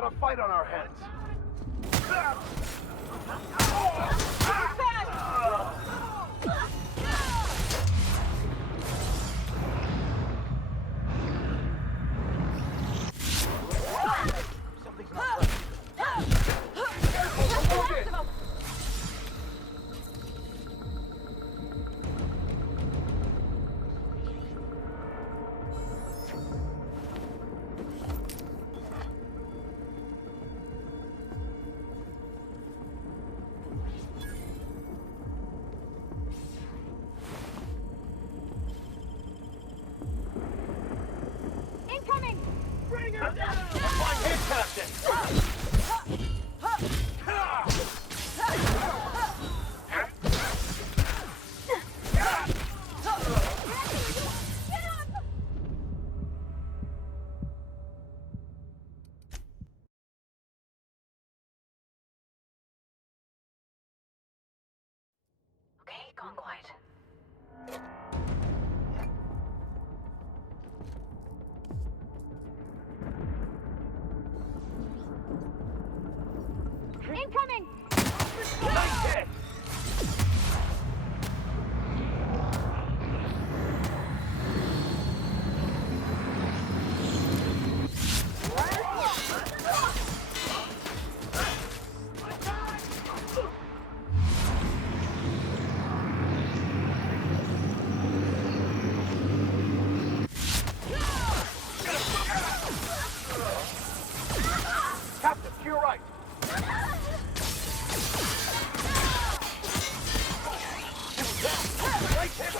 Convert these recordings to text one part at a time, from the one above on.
got a fight on our hands. Something's not right. Careful, don't move it. Incoming! Bring her down! Applying hit casting! Okay, gone quiet. Incoming! Nice hit! Captain, to your right! Right hit!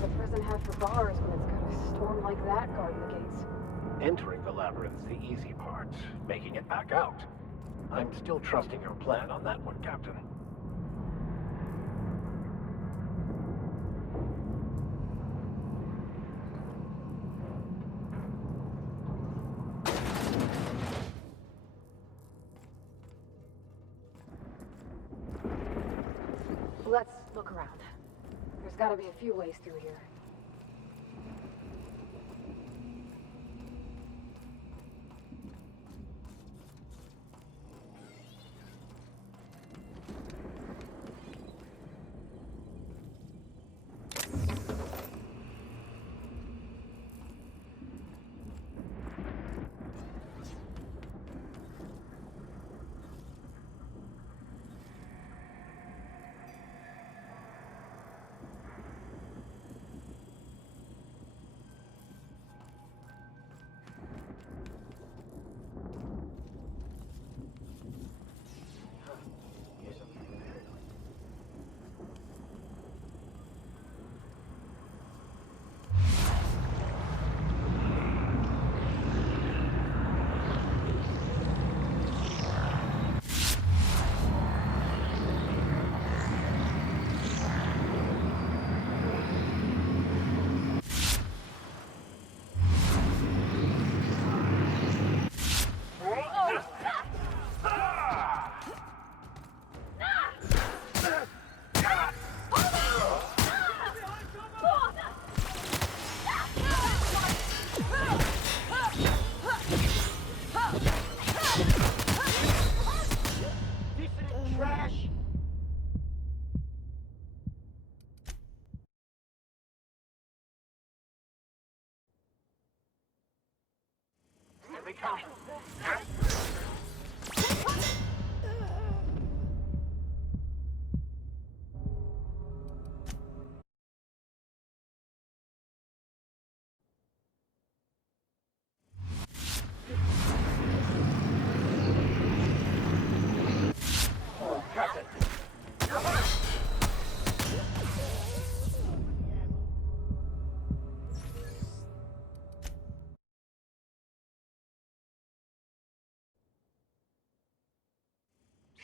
The prison had for bars when it's got a storm like that guarding the gates. Entering the labyrinth's the easy part. Making it back out. I'm still trusting your plan on that one, Captain. Let's look around. There's gotta be a few ways through here.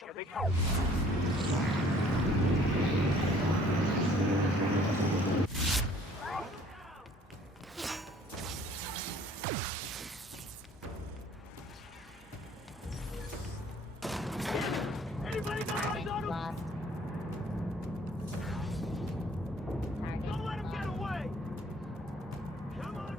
Here they come. Anybody got eyes on him? Lost. Target Don't let him lost. get away! Come on out!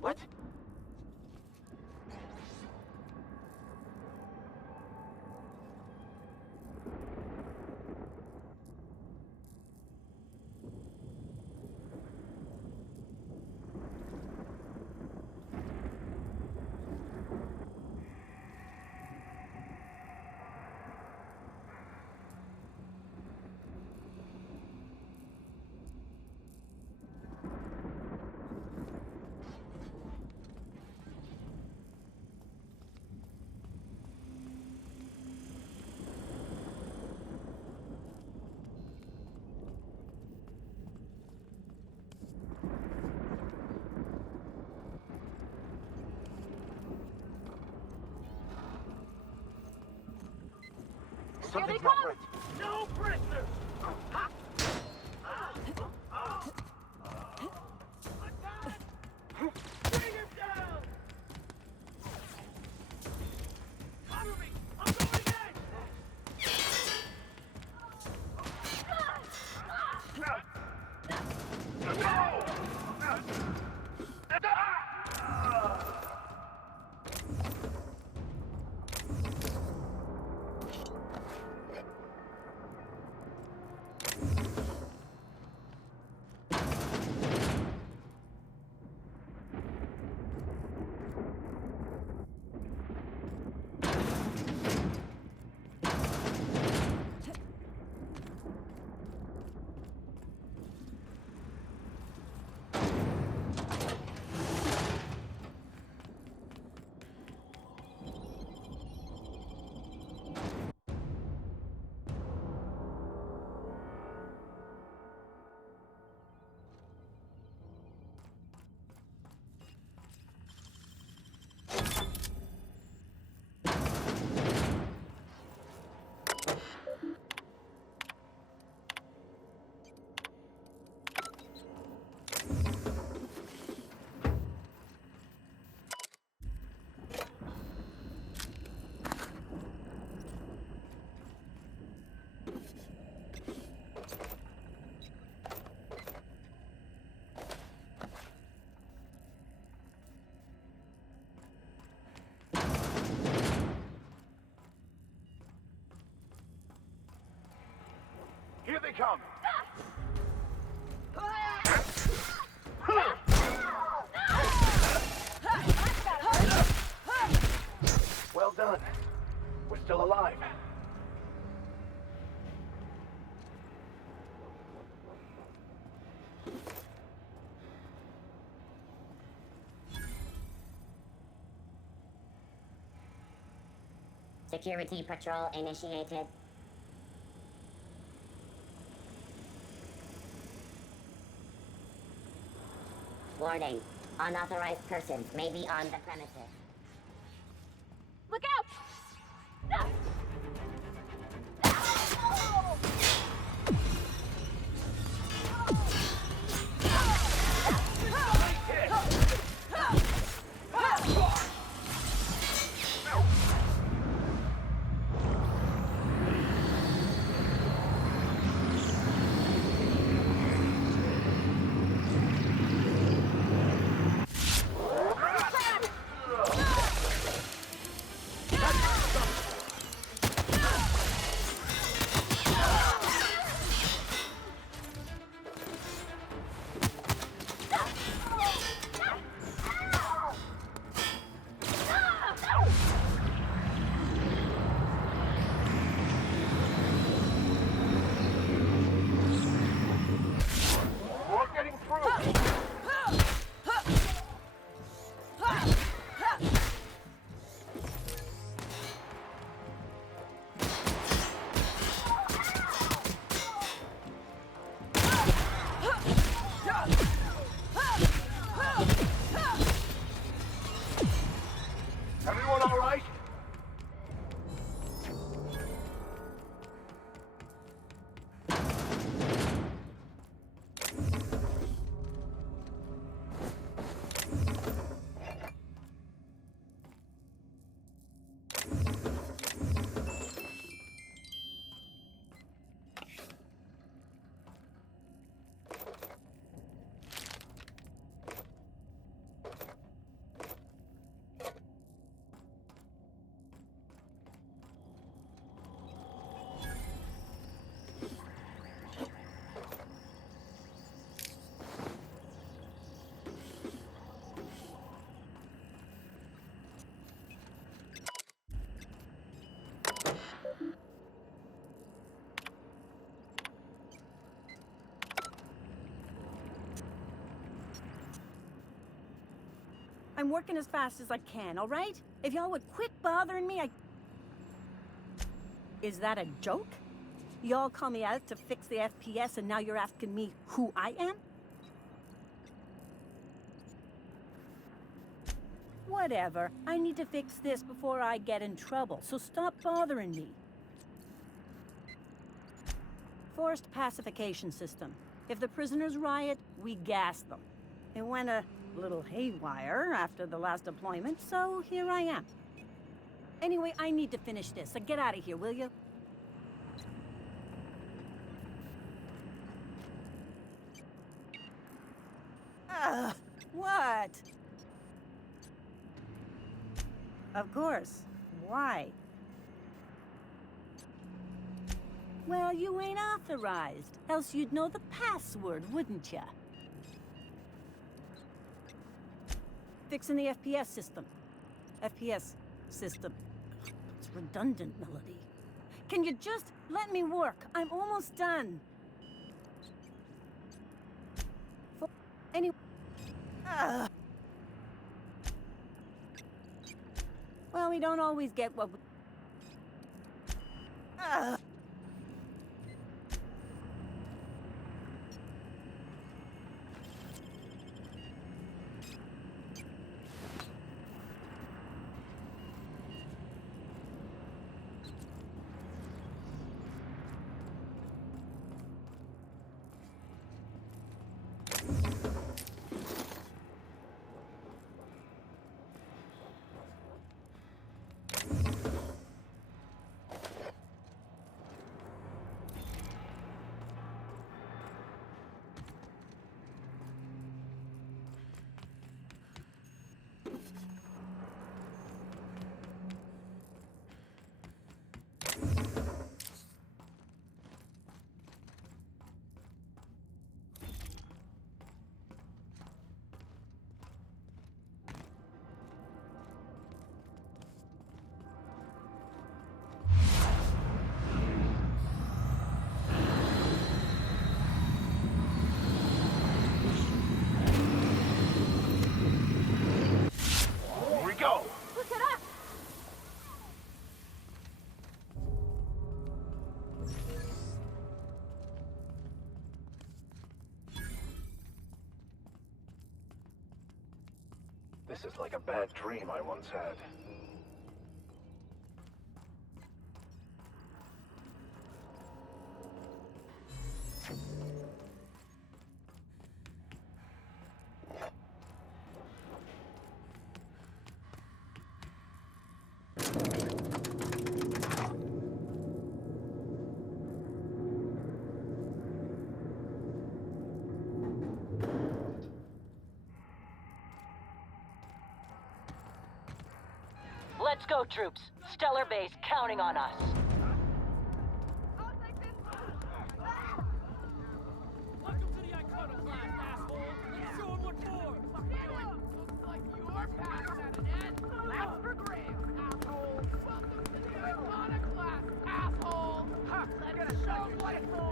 What? Something's not right. No prisoners! Bring him down! Cover me! I'm going in! Here they come! Well done. We're still alive. Security patrol initiated. Warning. Unauthorized persons may be on the premises. Look out! I'm working as fast as I can, all right? If y'all would quit bothering me, Is that a joke? Y'all call me out to fix the FPS and now you're asking me who I am? Whatever. I need to fix this before I get in trouble, so stop bothering me. Forced pacification system. If the prisoners riot, we gas them. It went a little haywire after the last deployment, so here I am. Anyway, I need to finish this, so get out of here, will you? What? Of course. Why? Well, you ain't authorized, else you'd know the password, wouldn't ya? Fixing the FPS system. FPS system. It's redundant, Melody. Can you just let me work? I'm almost done. Anyway. Well, we don't always get what we... This is like a bad dream I once had. Let's go, troops. Stellar Base counting on us. Welcome to the Iconoclast, asshole! Let's show 'em what for! Looks like you're passing at an end. That's for grabs, asshole! Welcome to the Iconoclast, asshole! Ha! Let's show 'em what for!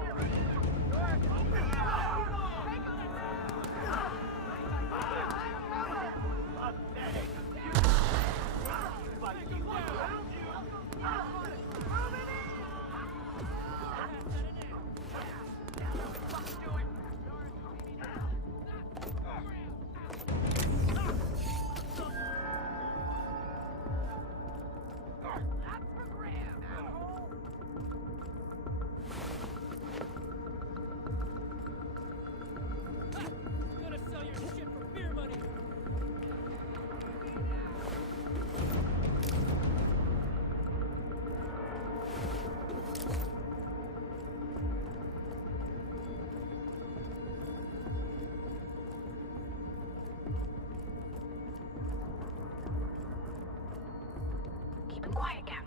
Keep him quiet, Cap.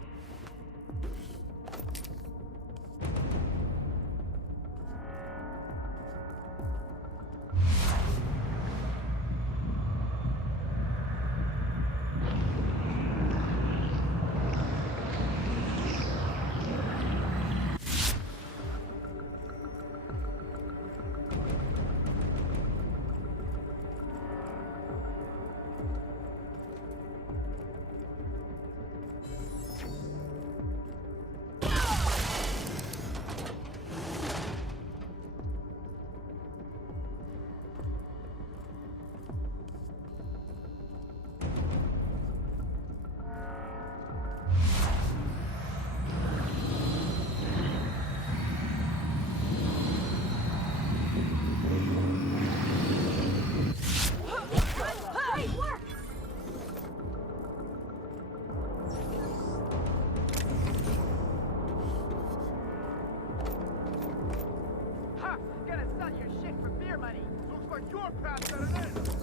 You're past at an end!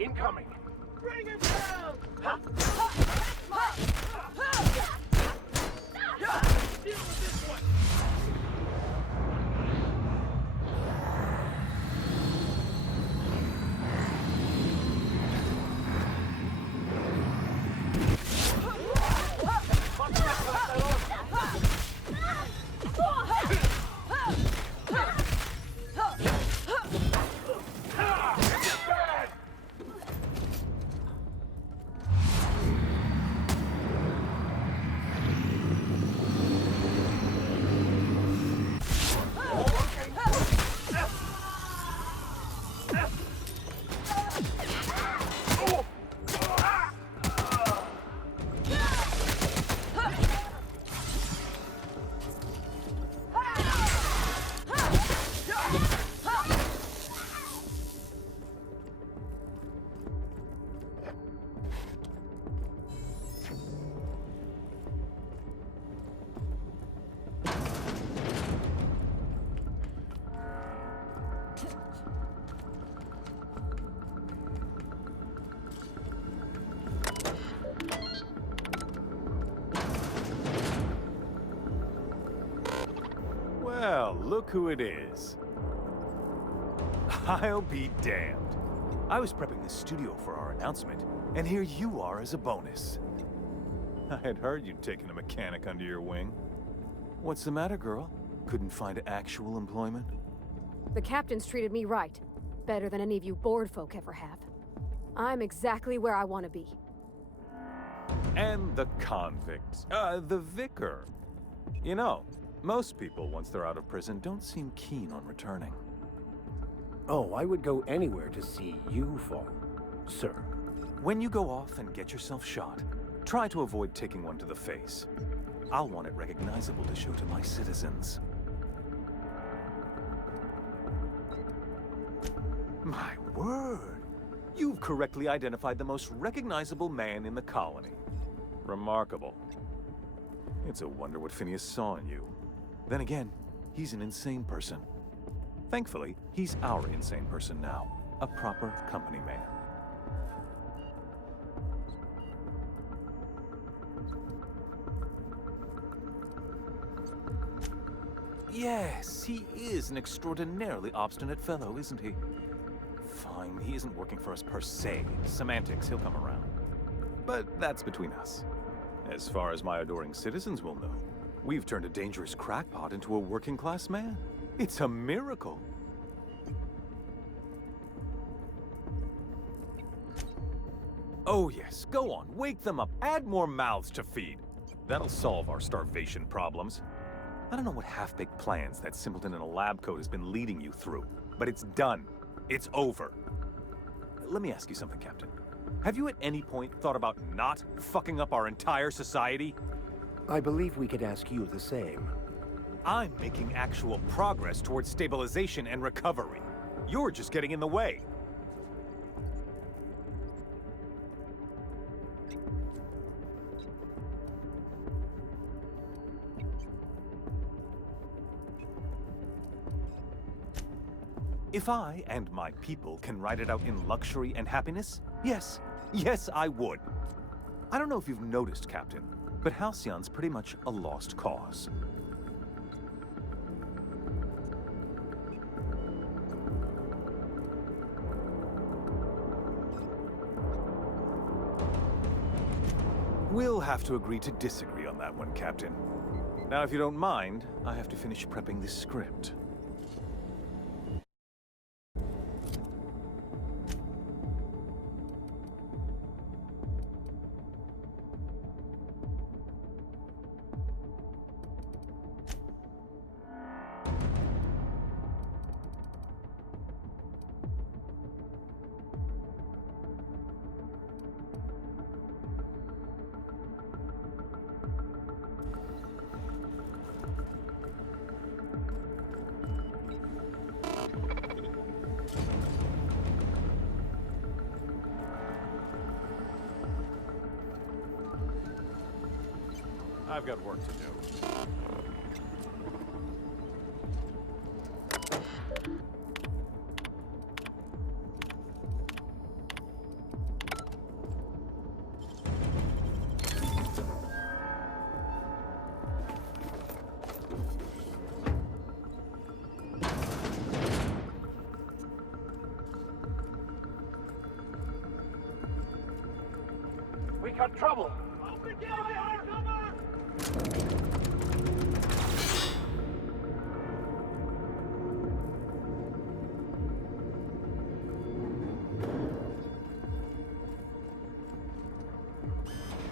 Incoming! Bring him down! Deal with this one! Well, look who it is. I'll be damned. I was prepping the studio for our announcement, and here you are as a bonus. I had heard you'd taken a mechanic under your wing. What's the matter, girl? Couldn't find actual employment? The captain's treated me right. Better than any of you bored folk ever have. I'm exactly where I want to be. And the convict. The vicar. You know, most people, once they're out of prison, don't seem keen on returning. Oh, I would go anywhere to see you fall, sir. When you go off and get yourself shot, try to avoid taking one to the face. I'll want it recognizable to show to my citizens. My word! You've correctly identified the most recognizable man in the colony. Remarkable. It's a wonder what Phineas saw in you. Then again, he's an insane person. Thankfully, he's our insane person now. A proper company man. Yes, he is an extraordinarily obstinate fellow, isn't he? Fine, he isn't working for us per se. Semantics, he'll come around. But that's between us. As far as my adoring citizens will know, we've turned a dangerous crackpot into a working-class man. It's a miracle. Oh yes, go on, wake them up, add more mouths to feed. That'll solve our starvation problems. I don't know what half-baked plans that simpleton in a lab coat has been leading you through, but it's done. It's over. Let me ask you something, Captain. Have you at any point thought about not fucking up our entire society? I believe we could ask you the same. I'm making actual progress towards stabilization and recovery. You're just getting in the way. If I and my people can ride it out in luxury and happiness, yes, I would. I don't know if you've noticed, Captain, but Halcyon's pretty much a lost cause. We'll have to agree to disagree on that one, Captain. Now, if you don't mind, I have to finish prepping this script. I've got work to do. We got trouble! Open fire! Cover!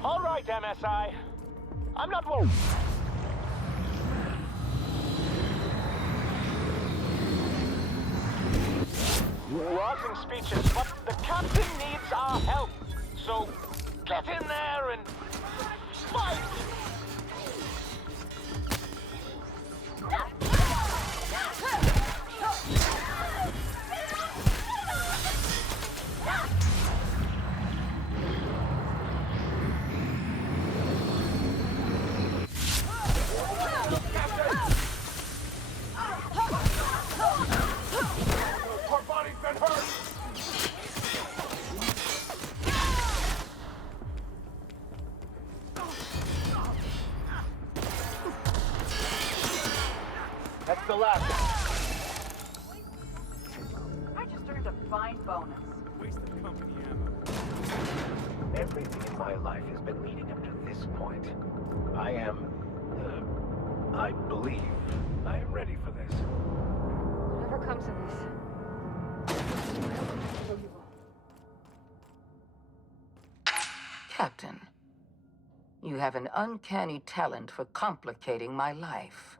All right, MSI. I'm not worried. Words and speeches, but the captain needs our help. So get in there and fight! Our body's been hurt! That's the last. I just earned a fine bonus. Waste of company ammo. Everything in my life has been leading up to this point. I believe I am ready for this. Whatever comes of this. Captain, you have an uncanny talent for complicating my life.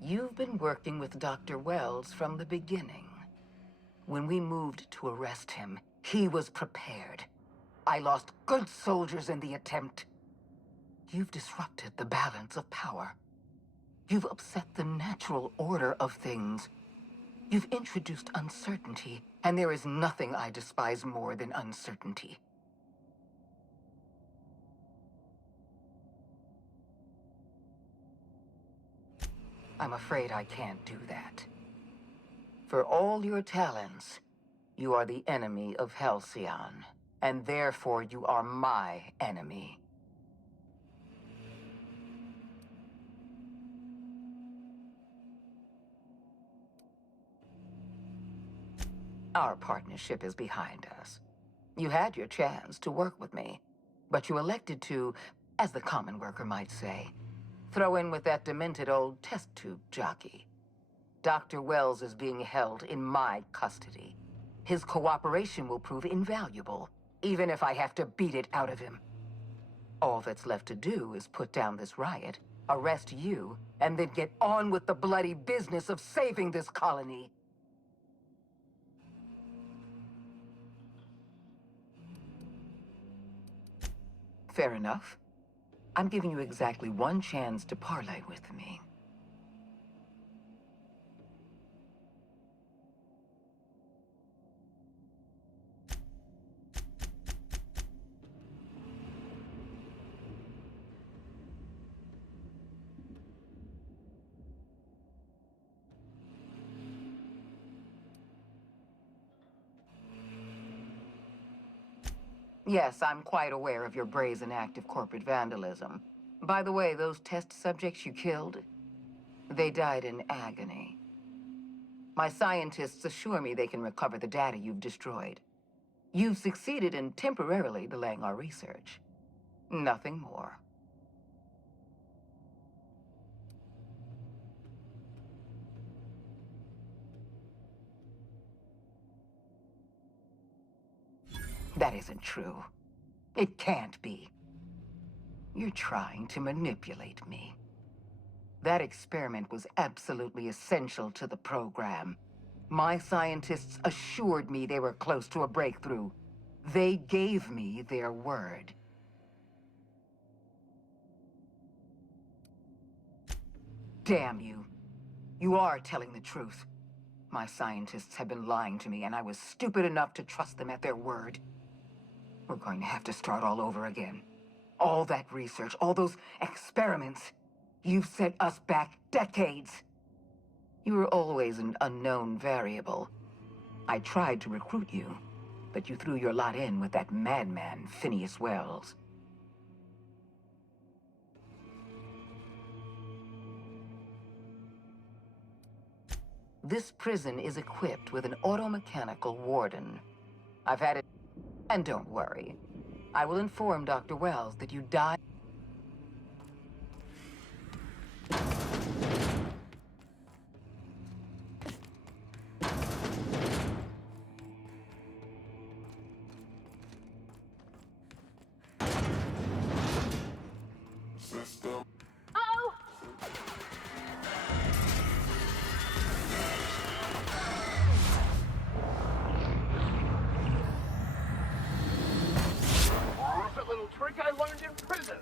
You've been working with Dr. Wells from the beginning. When we moved to arrest him, he was prepared. I lost good soldiers in the attempt. You've disrupted the balance of power. You've upset the natural order of things. You've introduced uncertainty, and there is nothing I despise more than uncertainty. I'm afraid I can't do that. For all your talents, you are the enemy of Halcyon, and therefore you are my enemy. Our partnership is behind us. You had your chance to work with me, but you elected to, as the common worker might say, throw in with that demented old test tube jockey. Dr. Wells is being held in my custody. His cooperation will prove invaluable, even if I have to beat it out of him. All that's left to do is put down this riot, arrest you, and then get on with the bloody business of saving this colony. Fair enough. I'm giving you exactly one chance to parley with me. Yes, I'm quite aware of your brazen act of corporate vandalism. By the way, those test subjects you killed, they died in agony. My scientists assure me they can recover the data you've destroyed. You've succeeded in temporarily delaying our research. Nothing more. That isn't true. It can't be. You're trying to manipulate me. That experiment was absolutely essential to the program. My scientists assured me they were close to a breakthrough. They gave me their word. Damn you. You are telling the truth. My scientists have been lying to me, and I was stupid enough to trust them at their word. We're going to have to start all over again. All that research, all those experiments. You've set us back decades. You were always an unknown variable. I tried to recruit you, but you threw your lot in with that madman, Phineas Wells. This prison is equipped with an automechanical warden. I've had it... And don't worry. I will inform Dr. Wells that you died... It's a little trick I learned in prison.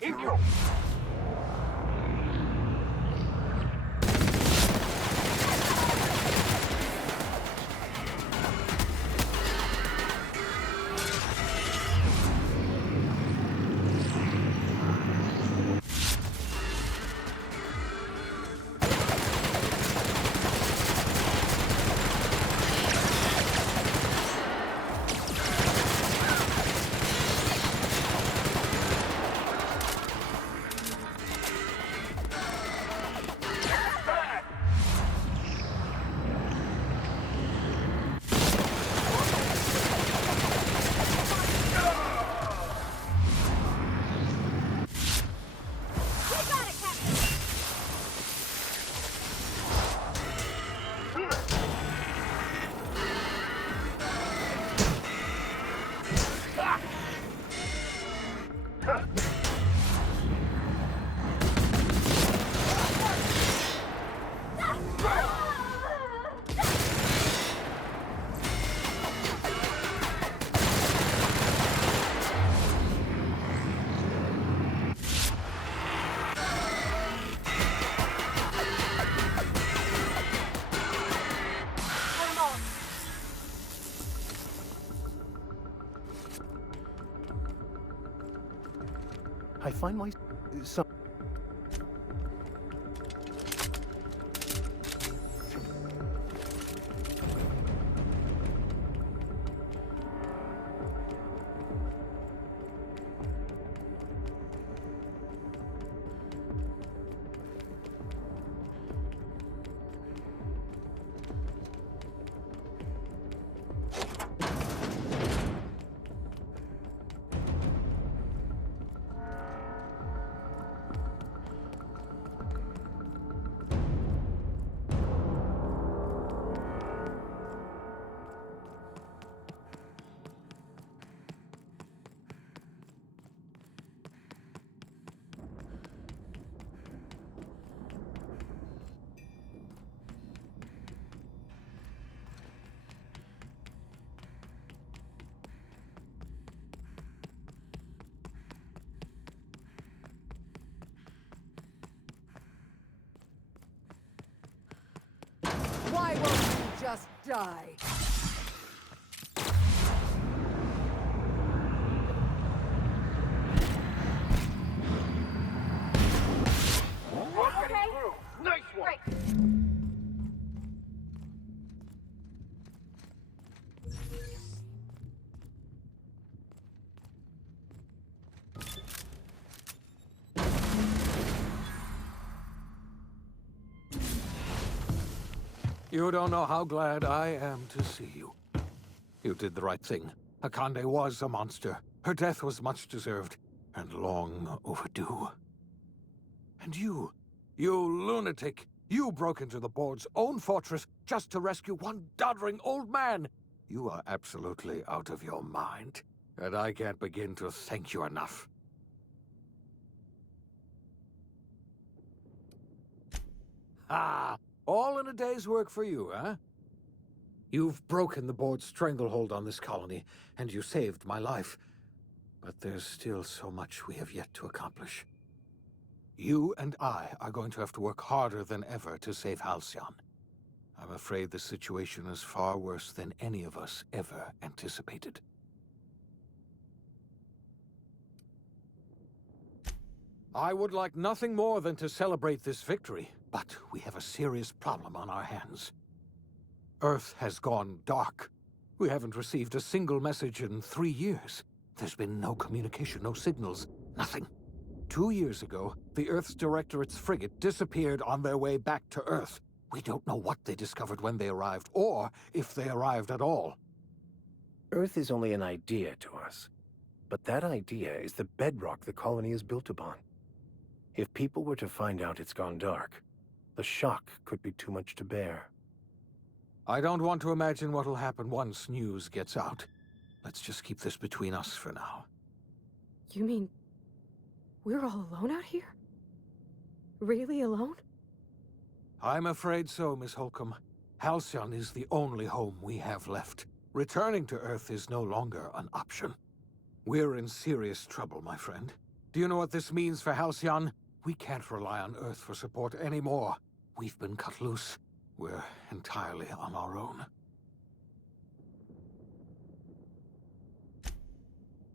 Inco! I find my... some... Why won't you just die? You don't know how glad I am to see you. You did the right thing. Akande was a monster. Her death was much deserved, and long overdue. And you lunatic, you broke into the board's own fortress just to rescue one doddering old man. You are absolutely out of your mind, and I can't begin to thank you enough. Ah! All in a day's work for you, huh? You've broken the board's stranglehold on this colony, and you saved my life. But there's still so much we have yet to accomplish. You and I are going to have to work harder than ever to save Halcyon. I'm afraid the situation is far worse than any of us ever anticipated. I would like nothing more than to celebrate this victory. But we have a serious problem on our hands. Earth has gone dark. We haven't received a single message in 3 years. There's been no communication, no signals, nothing. 2 years ago, the Earth's Directorate's frigate disappeared on their way back to Earth. We don't know what they discovered when they arrived, or if they arrived at all. Earth is only an idea to us. But that idea is the bedrock the colony is built upon. If people were to find out it's gone dark, the shock could be too much to bear. I don't want to imagine what'll happen once news gets out. Let's just keep this between us for now. You mean we're all alone out here? Really alone? I'm afraid so, Miss Holcomb. Halcyon is the only home we have left. Returning to Earth is no longer an option. We're in serious trouble, my friend. Do you know what this means for Halcyon? We can't rely on Earth for support anymore. We've been cut loose. We're entirely on our own.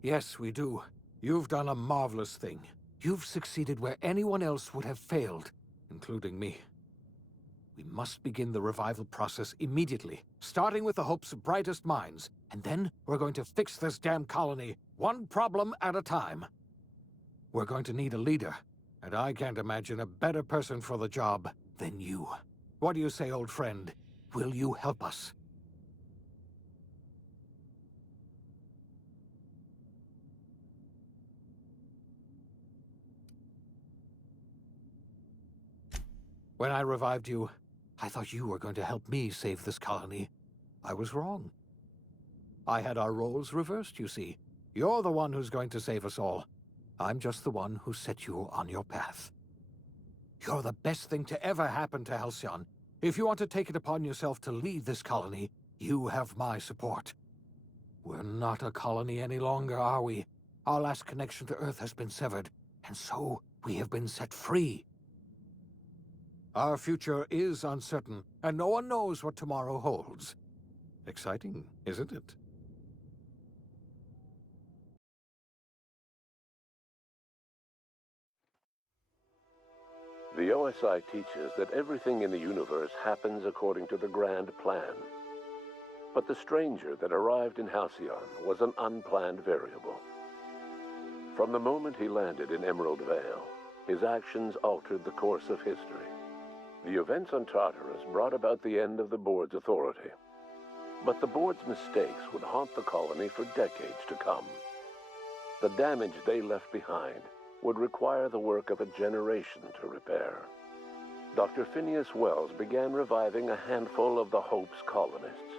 Yes, we do. You've done a marvelous thing. You've succeeded where anyone else would have failed, including me. We must begin the revival process immediately, starting with the Hope's brightest minds, and then we're going to fix this damn colony, one problem at a time. We're going to need a leader, and I can't imagine a better person for the job than you. What do you say, old friend? Will you help us? When I revived you, I thought you were going to help me save this colony. I was wrong. I had our roles reversed, you see. You're the one who's going to save us all. I'm just the one who set you on your path. You're the best thing to ever happen to Halcyon. If you want to take it upon yourself to lead this colony, you have my support. We're not a colony any longer, are we? Our last connection to Earth has been severed, and so we have been set free. Our future is uncertain, and no one knows what tomorrow holds. Exciting, isn't it? The OSI teaches that everything in the universe happens according to the grand plan. But the stranger that arrived in Halcyon was an unplanned variable. From the moment he landed in Emerald Vale, his actions altered the course of history. The events on Tartarus brought about the end of the Board's authority. But the Board's mistakes would haunt the colony for decades to come. The damage they left behind would require the work of a generation to repair. Dr. Phineas Wells began reviving a handful of the Hope's colonists: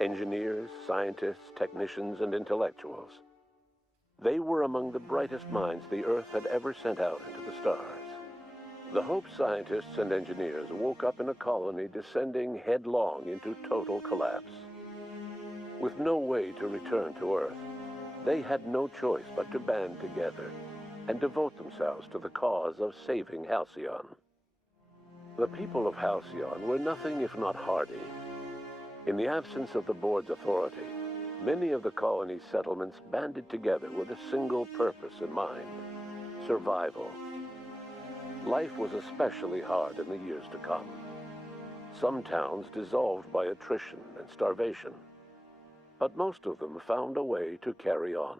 engineers, scientists, technicians, and intellectuals. They were among the brightest minds the Earth had ever sent out into the stars. The Hope scientists and engineers woke up in a colony descending headlong into total collapse. With no way to return to Earth, they had no choice but to band together and devote themselves to the cause of saving Halcyon. The people of Halcyon were nothing if not hardy. In the absence of the Board's authority, many of the colony's settlements banded together with a single purpose in mind: survival. Life was especially hard in the years to come. Some towns dissolved by attrition and starvation, but most of them found a way to carry on.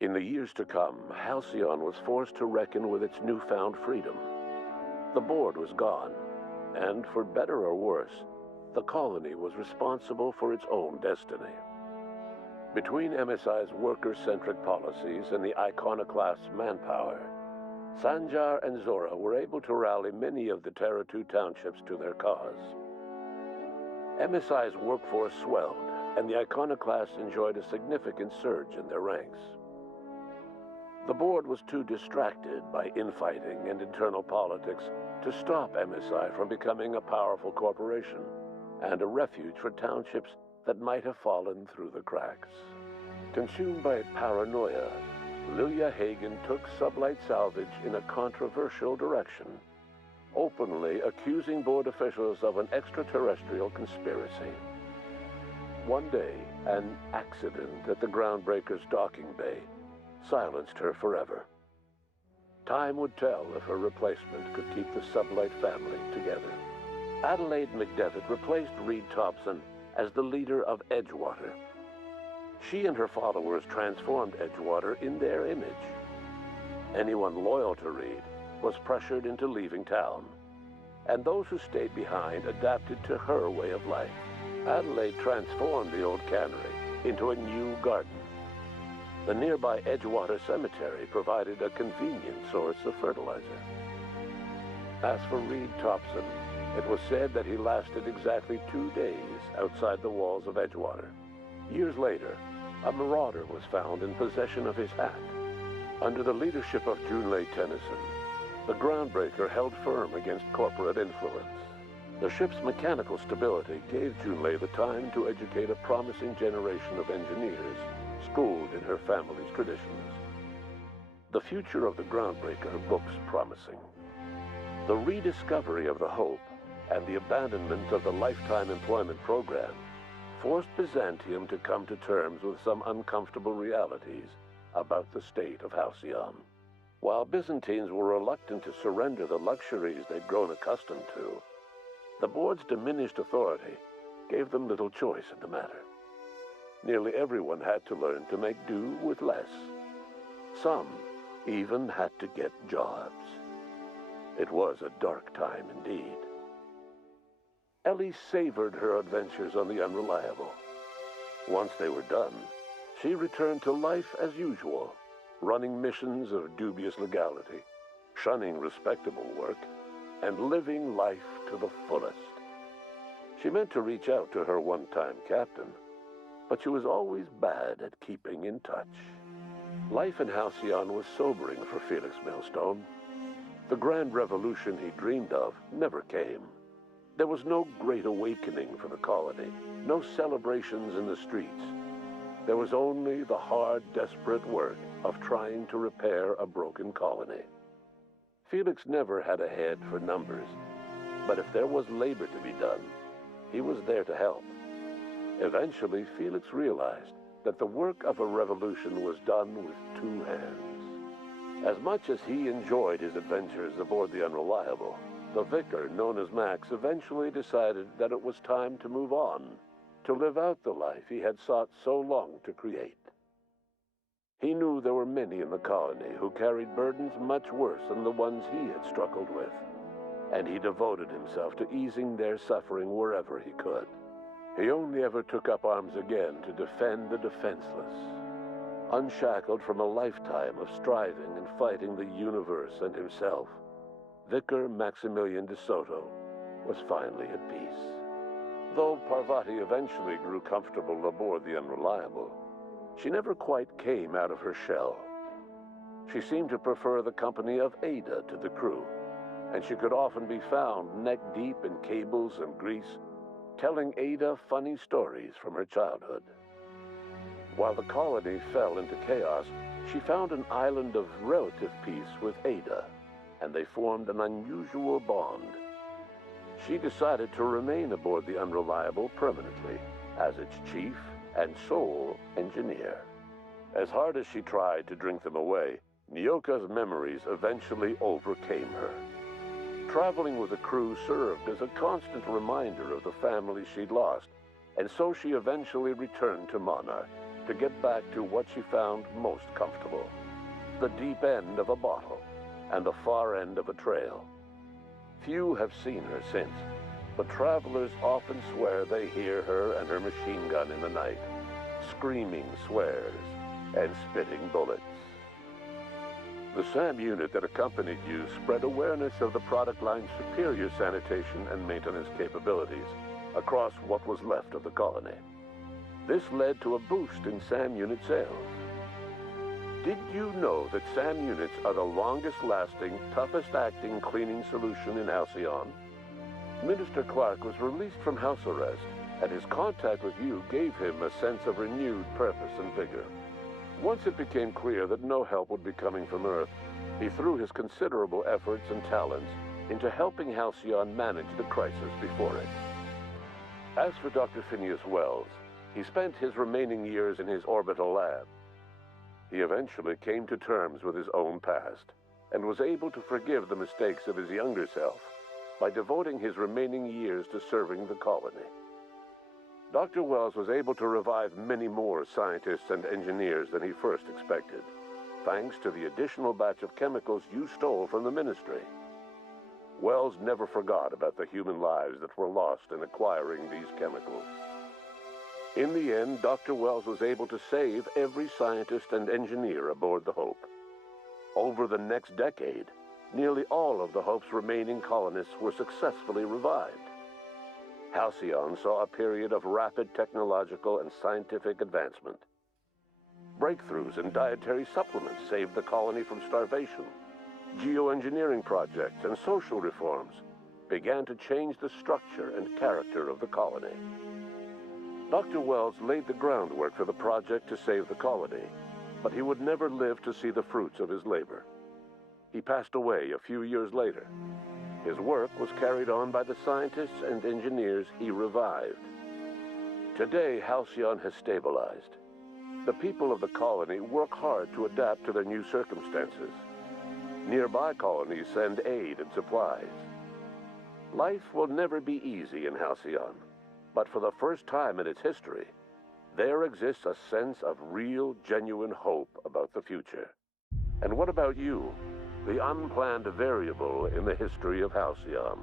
In the years to come, Halcyon was forced to reckon with its newfound freedom. The Board was gone, and for better or worse, the colony was responsible for its own destiny. Between MSI's worker-centric policies and the iconoclast's manpower, Sanjar and Zora were able to rally many of the Terra 2 townships to their cause. MSI's workforce swelled, and the iconoclasts enjoyed a significant surge in their ranks. The Board was too distracted by infighting and internal politics to stop MSI from becoming a powerful corporation and a refuge for townships that might have fallen through the cracks. Consumed by paranoia, Lilia Hagen took Sublight Salvage in a controversial direction, openly accusing Board officials of an extraterrestrial conspiracy. One day, an accident at the Groundbreaker's docking bay silenced her forever. Time would tell if her replacement could keep the Sublight family together. Adelaide McDevitt replaced Reed Thompson as the leader of Edgewater. She and her followers transformed Edgewater in their image. Anyone loyal to Reed was pressured into leaving town, and those who stayed behind adapted to her way of life. Adelaide transformed the old cannery into a new garden. The nearby Edgewater Cemetery provided a convenient source of fertilizer. As for Reed Thompson, it was said that he lasted exactly 2 days outside the walls of Edgewater. Years later, a marauder was found in possession of his hat. Under the leadership of Junlei Tennyson, the Groundbreaker held firm against corporate influence. The ship's mechanical stability gave Junlei the time to educate a promising generation of engineers schooled in her family's traditions. The future of the Groundbreaker looks promising. The rediscovery of the Hope and the abandonment of the lifetime employment program forced Byzantium to come to terms with some uncomfortable realities about the state of Halcyon. While Byzantines were reluctant to surrender the luxuries they'd grown accustomed to, the Board's diminished authority gave them little choice in the matter. Nearly everyone had to learn to make do with less. Some even had to get jobs. It was a dark time indeed. Ellie savored her adventures on the Unreliable. Once they were done, she returned to life as usual, running missions of dubious legality, shunning respectable work, and living life to the fullest. She meant to reach out to her one-time captain, but she was always bad at keeping in touch. Life in Halcyon was sobering for Felix Millstone. The grand revolution he dreamed of never came. There was no great awakening for the colony, no celebrations in the streets. There was only the hard, desperate work of trying to repair a broken colony. Felix never had a head for numbers, but if there was labor to be done, he was there to help. Eventually, Felix realized that the work of a revolution was done with 2 hands. As much as he enjoyed his adventures aboard the Unreliable, the vicar, known as Max, eventually decided that it was time to move on, to live out the life he had sought so long to create. He knew there were many in the colony who carried burdens much worse than the ones he had struggled with, and he devoted himself to easing their suffering wherever he could. He only ever took up arms again to defend the defenseless. Unshackled from a lifetime of striving and fighting the universe and himself, Vicar Maximilian de Soto was finally at peace. Though Parvati eventually grew comfortable aboard the Unreliable, she never quite came out of her shell. She seemed to prefer the company of Ada to the crew, and she could often be found neck-deep in cables and grease, telling Ada funny stories from her childhood. While the colony fell into chaos, she found an island of relative peace with Ada, and they formed an unusual bond. She decided to remain aboard the Unreliable permanently as its chief and sole engineer. As hard as she tried to drink them away, Nyoka's memories eventually overcame her. Traveling with the crew served as a constant reminder of the family she'd lost, and so she eventually returned to Monarch to get back to what she found most comfortable: the deep end of a bottle and the far end of a trail. Few have seen her since, but travelers often swear they hear her and her machine gun in the night, screaming swears and spitting bullets. The SAM unit that accompanied you spread awareness of the product line's superior sanitation and maintenance capabilities across what was left of the colony. This led to a boost in SAM unit sales. Did you know that SAM units are the longest-lasting, toughest-acting cleaning solution in Halcyon? Minister Clark was released from house arrest, and his contact with you gave him a sense of renewed purpose and vigor. Once it became clear that no help would be coming from Earth, he threw his considerable efforts and talents into helping Halcyon manage the crisis before it. As for Dr. Phineas Wells, he spent his remaining years in his orbital lab. He eventually came to terms with his own past and was able to forgive the mistakes of his younger self by devoting his remaining years to serving the colony. Dr. Wells was able to revive many more scientists and engineers than he first expected, thanks to the additional batch of chemicals you stole from the Ministry. Wells never forgot about the human lives that were lost in acquiring these chemicals. In the end, Dr. Wells was able to save every scientist and engineer aboard the Hope. Over the next decade, nearly all of the Hope's remaining colonists were successfully revived. Halcyon saw a period of rapid technological and scientific advancement. Breakthroughs in dietary supplements saved the colony from starvation. Geoengineering projects and social reforms began to change the structure and character of the colony. Dr. Wells laid the groundwork for the project to save the colony, but he would never live to see the fruits of his labor. He passed away a few years later. His work was carried on by the scientists and engineers he revived. Today, Halcyon has stabilized. The people of the colony work hard to adapt to their new circumstances. Nearby colonies send aid and supplies. Life will never be easy in Halcyon, but for the first time in its history, there exists a sense of real, genuine hope about the future. And what about you? The unplanned variable in the history of Halcyon.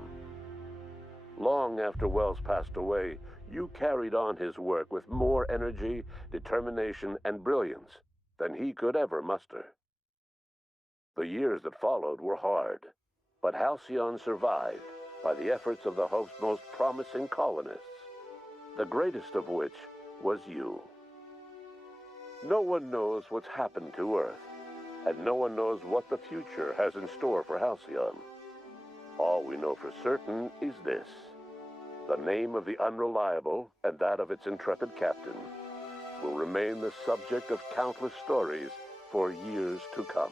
Long after Wells passed away, you carried on his work with more energy, determination, and brilliance than he could ever muster. The years that followed were hard, but Halcyon survived by the efforts of the Hope's most promising colonists, the greatest of which was you. No one knows what's happened to Earth, and no one knows what the future has in store for Halcyon. All we know for certain is this: the name of the Unreliable and that of its intrepid captain will remain the subject of countless stories for years to come.